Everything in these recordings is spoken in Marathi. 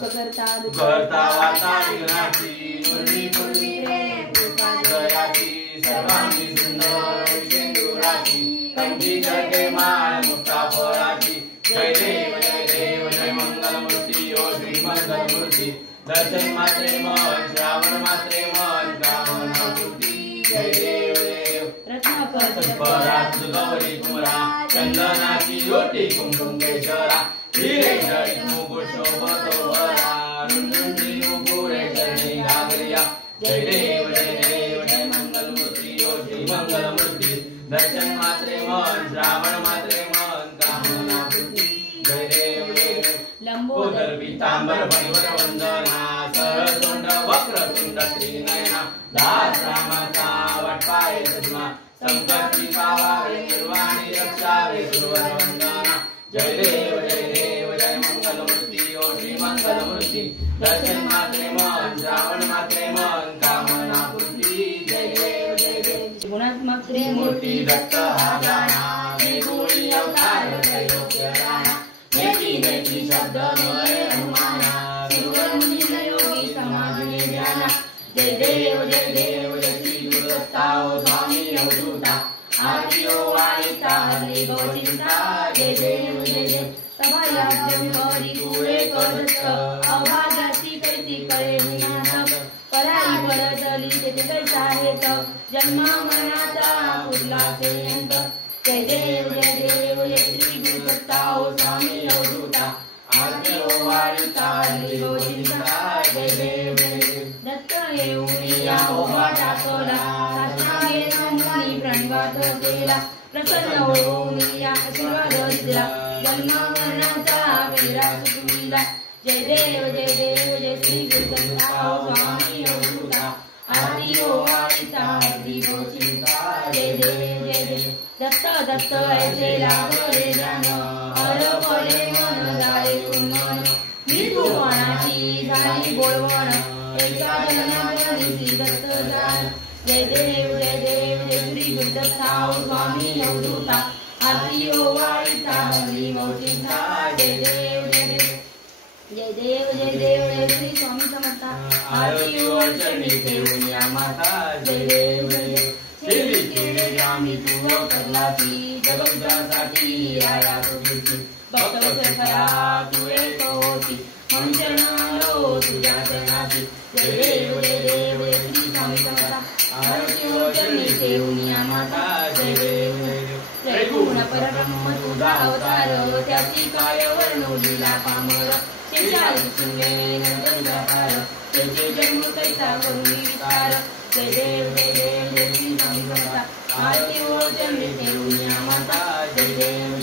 सुख करता करता वार्ता विघ्नाची पूर्वी पूर्वी प्रेम कृपाची सर्वांगी सुंदर सिंदुराची कंठी करते माळ मुक्ता फळाची जय देव जय मंगल मूर्ती ओ श्री मंगल मूर्ती दर्शन मात्रे मन श्रावण मात्रे मन कामना पूर्ती जय देव रत्नापरात गौरी कुमरा चंदनाची ओटी कुंकुम केशरा हिरे जळी मुकुट शोभतो वरा रुंदी मुकुरे चरणी घागरिया जय देव जय मंगल मूर्ती ओ श्री मंगल मूर्ती दर्शन मात्रे मन श्रावण मात्रे मन कामना पूर्ती जय देव लंबोदर पीतांबर परिवर वंदना सरतोंड वक्रतुंड त्रिनयना दास रामाचा वटपाय सद्मा संकटी पावावे निर्वाणी रक्षावे सुरवर वंदना जय देव जय मंगल मूर्ती ओ श्री मंगल मूर्ती दर्शन मात्रे मन श्रावण मात्रे मन कामना पूर्ती जय देव गुणात्मक श्री मूर्ती दत्त हा गाणा त्रिगुणी अवतार त्रैलोक्य राणा नेती नेती शब्द नये अनुमाना सुगंधी योगी समाधी ज्ञाना जय देव जय श्री गुरुदत्ता ओ स्वामी अवधूता आरती ओ वाणिता हरी गोचिंता जय देव सभा करी पुरे करत अभाग्याची कैसी कळे निनाद पराई परतली तेथे कैसा हेत जन्मा मरणाचा पुरला ते अंत जय देव श्री गुरुदत्ता ओ स्वामी अवधूता आरती ओ वाणिता हरी गोचिंता जय देव दत्त येऊनी या ओघा टाकला साष्टांगे नमूनी प्रणवात केला प्रसन्न होऊनी या आशीर्वाद दिला जन्म मरणाचा वेरा सुटविला जय देव जय श्री गुरुदत्ता ओ स्वामी अवधूता आरती ओ वाणिता हरी गोचिंता जय देव दत्त ऐसे लागले जान हरपले मन जाळे कुंभन मी तू मनाची झाली बोलवण एका जन्माची दत्त जाण जय देव श्री गुरुदत्ता ओ स्वामी अवधूता आरती ओ वाणिता हरी गोचिंता जय देव जय श्री स्वामी समर्था आरती ओ चरणी देऊया माता जय देव आम्ही तू करलाची जगतासाठी आया तुझी भक्त खरा तू एक होती मंचनालो तुझ्या चरणाची जय देव श्री स्वामी समर्था आरती ओ चरणी देऊया माता जय देव जय गुण परब्रह्म तुझा अवतार त्याची काय वर्णवलीला पामर शेषारी शिवे नंदन प्रकार त्याचे जन्म कैसा करुणी विकार जय देव श्री स्वामी समर्था आरती ओ चरणी देऊया माता जय देव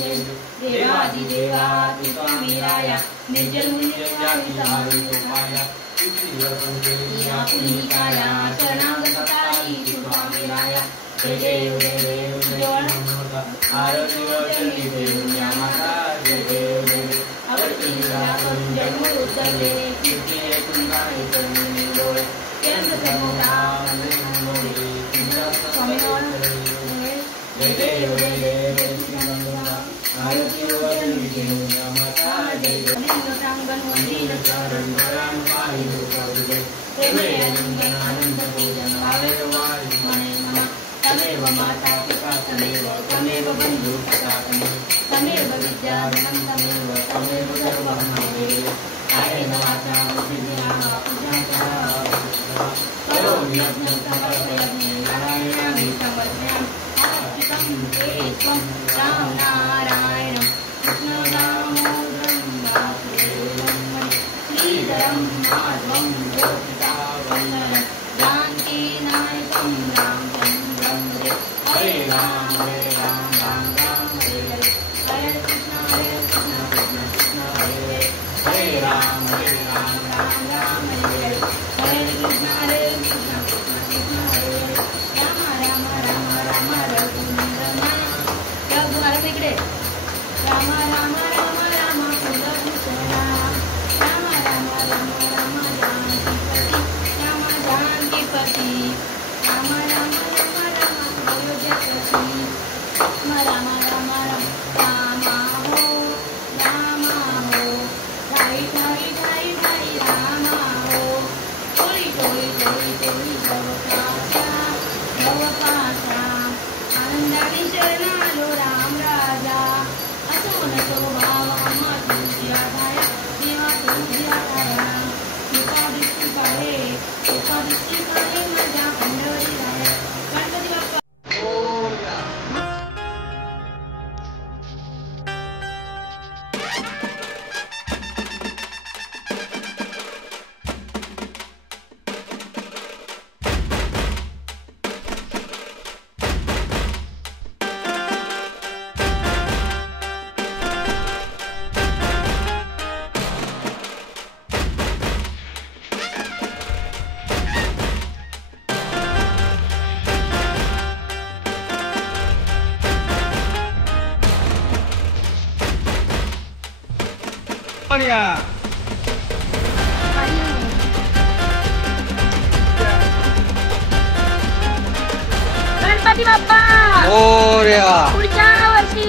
देवादिदेवा तू स्वामी राया निर्जल मुनी माया पुरी काया शरणागताई तू स्वामी राया जय देव आरती ओ चरणी देऊया माता जय देव अवतीला करून जन्म उतरले कीर्ती ऐकून गाणी चरणी डोळे केंद्र समोरा स्वामी जय देव आरती ओ चरणी देऊया माता जय देव प्रांगण मंदिर चरण वरण पाणी लोकविजय प्रेमे आनंद पूजन भावे वाणी मने मना तमेव माता पिता तमेव बंधु पिता तमेव विद्याधनं तमेव सर्वं ममेव कायेन वाचा बुद्धिया पूजा करोमि यज्ञं समर्पयामि नारायणामि समर्पयामि आर्तितं ते त्वं राम नारायणं कृष्णदामोदरं वासुदेवं श्रीधरं माधवं गोपिका वन्दनं जानकीनायकं रामचन्द्रं हरे राम राम हरे हरे हरे कृष्ण कृष्ण कृष्ण हरे हरे राम राम हरे हरे हरे कृष्ण कृष्ण कृष्ण हरे हरे राम रघुनंदन रघुवर तिकडे राम राम राम राम कुलभूषण राम राम राम राम जानकीपती राम राम राम राम अयोध्यापती राम राम राम राम हो राम हो धाई धाई धाई धाई शरणालो राम राजा असो नको भाव आम्हा तुझ्या धाया देवा तुझ्या धाया कृपा दृष्टी पाहे माझ्या पंढरी राया गणपती बाप्पा गणपती बाप्पा पुढच्या वर्षी